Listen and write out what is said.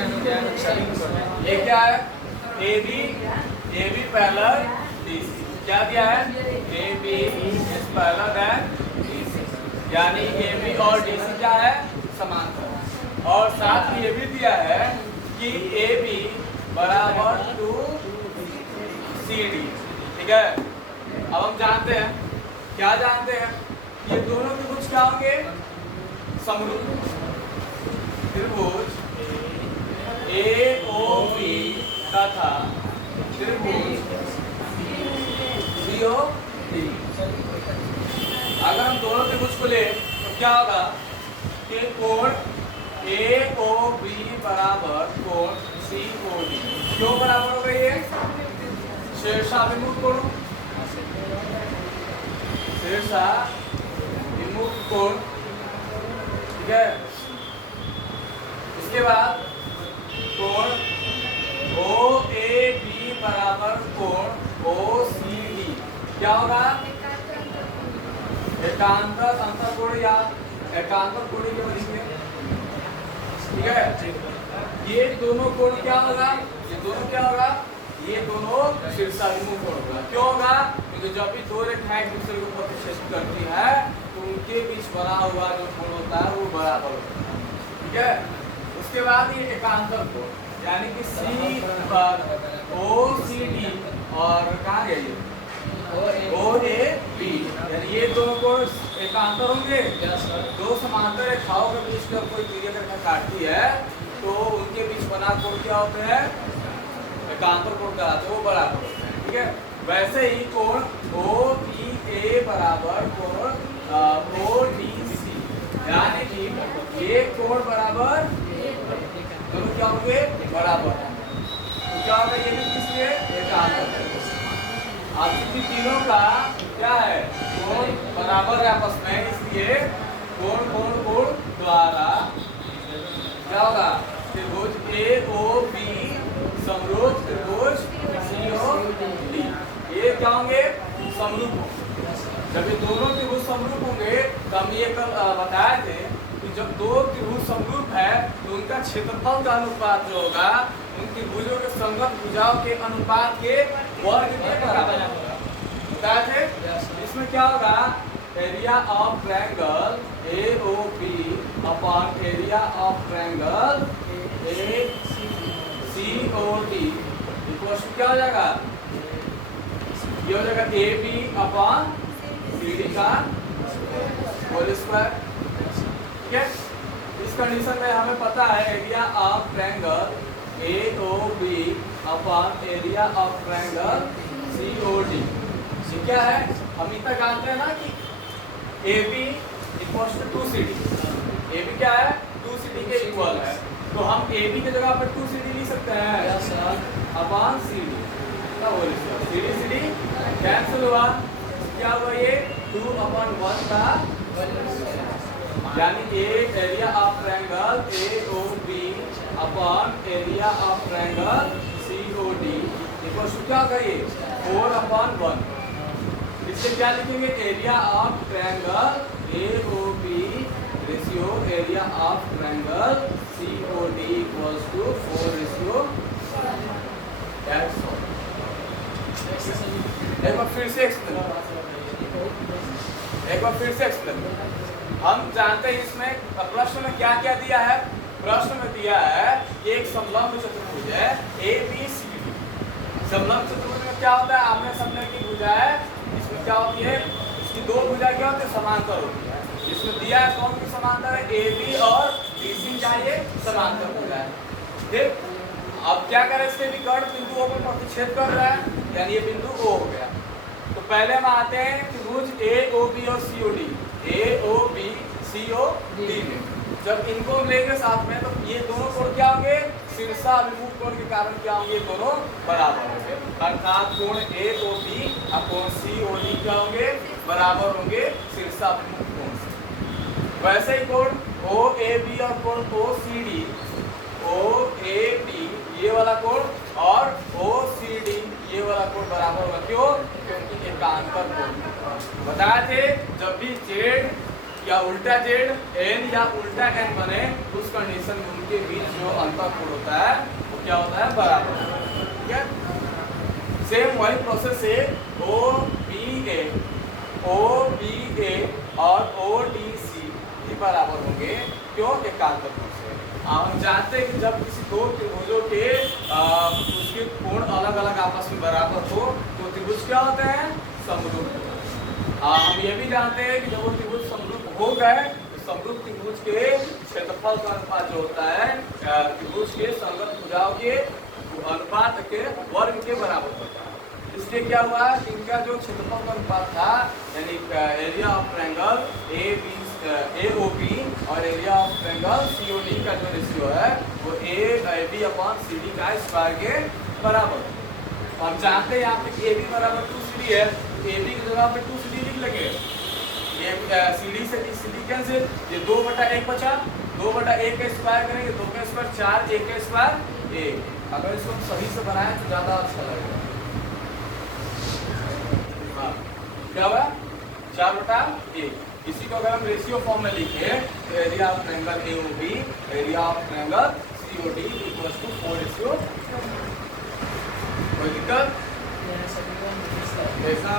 ये क्या है? A B parallel D C. क्या दिया है? A B is parallel then D C, यानी ए बी और डी सी क्या है? समांतर। और साथ ही ये भी दिया है कि ए बी बराबर टू सी डी। ठीक है, अब हम जानते हैं, क्या जानते हैं? ये दोनों त्रिभुज क्या होंगे? समरूप। त्रिभुज ए ओ बी तथा त्रिभुज सी ओ डी। अगर हम दोनों त्रिभुज को ले तो क्या होगा कि कोण ए ओ बी बराबर कोण सी ओ डी। क्यों बराबर हो गई है? शीर्षाभिमुख कोण, शीर्षाभिमुख कोण। ठीक है, इसके बाद कोण ओ ए बी बराबर कोण ओ सी डी। क्या होगा? एकांतर अंतःकोण या एकांतर कोणीय के बनेंगे। ठीक है, ये दोनों कोण क्या होगा? ये दोनों क्या होगा? ये दोनों शीर्षाभिमुख कोण होगा। क्यों होगा? क्योंकि जब भी दो रेखाएं एक दूसरे को प्रतिच्छेद करती है तो उनके बीच बना हुआ जो कोण होता है वो बराबर होता है। ठीक है, उसके बाद ये एकांतर कोण यानी कि सी पर ओ सी डी और कहाँ गया ये ओ ए बी, यानी ये दोनों कोण एकांतर होंगे। दो समांतर रेखाओं के बीच जब कोई तिर्यक रेखा काटती है तो उनके बीच बना कोण क्या होते हैं? एकांतर कोण कहलाते हैं, वो बराबर होते हैं। ठीक है, वैसे ही कोण ओ बी ए बराबर कोण ओ डी सी, यानी कि ये कोण बराबर दोनों क्या होंगे? बराबर। तो क्या होगा? ये भी किसके? एकांतर। अब क्योंकि तीनों का क्या है? कोण बराबर है आपस में, इसलिए कोण कोण कोण द्वारा क्या होगा? त्रिभुज ए ओ बी समरूप त्रिभुज सी ओ डी। ये क्या होंगे? समरूप होंगे। जब ये दोनों त्रिभुज समरूप होंगे तो हम ये कल बताए थे कि जब दो त्रिभुज समरूप है तो उनका क्षेत्रफल का अनुपात जो होगा उन त्रिभुजों के संगत भुजाओं के अनुपात के वर्ग के बराबर होगा। बताए थे? इसमें क्या होगा? Area of triangle A O B upon area of triangle A C O D equal क्या हो जाएगा? ये हो जाएगा A B upon C D का होल स्क्वायर। ठीक है, इस कंडीशन में हमें पता है area of triangle A O B upon area of triangle C O D क्या है? हम इतना जानते हैं ना कि A B equal to C D. A B क्या है? 2CD के इक्वल है, तो हम ए बी की जगह पर 2CD लिख सकते हैं अपॉन सी डी का whole square. C D cancel हुआ, क्या हुआ? ये 2/1 का, यानी A area of triangle A O B upon area of triangle C O D equal to क्या होगा? ये 4/1। इससे क्या लिखेंगे? Area of triangle A O B ratio area of triangle C O D equals to 4:1। एक बार फिर से explain हम जानते हैं इसमें प्रश्न में क्या क्या दिया है। प्रश्न में दिया है कि एक समलंब चतुर्भुज है ए बी सी डी। समलंब चतुर्भुज में क्या होता है? आमने सामने की भुजा है, इसमें क्या होती है? इसकी दो भुजा क्या होती है? समांतर होती है। इसमें दिया है कौन की समांतर है? ए बी और डी सी चाहिए समांतर भुजा है। ठीक, अब क्या करें? इसके विकर्ण बिंदुओं पर प्रतिच्छेद कर रहा है, यानी ये बिंदु ओ हो गया। तो पहले हम आते हैं त्रिभुज ए ओ बी और C O D. A O B C O D में जब इनको हम लेंगे साथ में तो ये दोनों कोण क्या होंगे? शीर्षाभिमुख कोण के कारण क्या होंगे? ये दोनों बराबर होंगे, अर्थात कोण ए ओ बी और कोण सी ओ डी क्या होंगे? बराबर होंगे शीर्षाभिमुख कोण से। वैसे ही कोण ओ ए बी और कोण ओ C D, O A B ये वाला कोण और ओ सी डी ये वाला कोण बराबर होगा। क्यों? क्योंकि एकांतर कोण बताए थे। जब भी जेड या उल्टा जेड एन या उल्टा एन बने उस कंडीशन में उनके बीच जो अंतर कोण होता है वो क्या होता है, बराबर। ठीक है, सेम वही प्रोसेस है ओ बी ए और ओ डी सी ये बराबर होंगे, क्यों, एकांतर कोण से। हम जानते हैं कि जब किसी दो त्रिभुजों के उसके कोण अलग अलग आपस में बराबर हो तो त्रिभुज क्या होते हैं, समरूप। हम ये भी जानते हैं कि जब वो त्रिभुज समरूप हो गए तो समरूप त्रिभुज के क्षेत्रफल का अनुपात जो होता है त्रिभुज के संगत भुजाओं के अनुपात के वर्ग के बराबर होता है। इसलिए क्या हुआ कि इनका जो क्षेत्रफल का अनुपात था, यानी एरिया ऑफ ट्रायंगल AOB और एरिया ऑफ ट्रायंगल COD का जो रेशियो है वो AB/CD का स्क्वायर के बराबर। हम जानते हैं यहाँ पे AB बराबर 2CD है, तो AB की जगह पे 2CD लिख लेंगे। CD से CD कैंसिल, ये 2/1 बचा, 2/1 का स्क्वायर करेंगे, 2 का स्क्वायर 4, 1 का स्क्वायर 1। अगर इसको हम सही से बनाएं तो ज्यादा अच्छा लगेगा। क्या हुआ, 4/1। इसी को अगर हम रेशियो फॉर्म में लिखे तो area of triangle AOB area of triangle COD equals to 4:1। कोई दिक्कत ऐसा?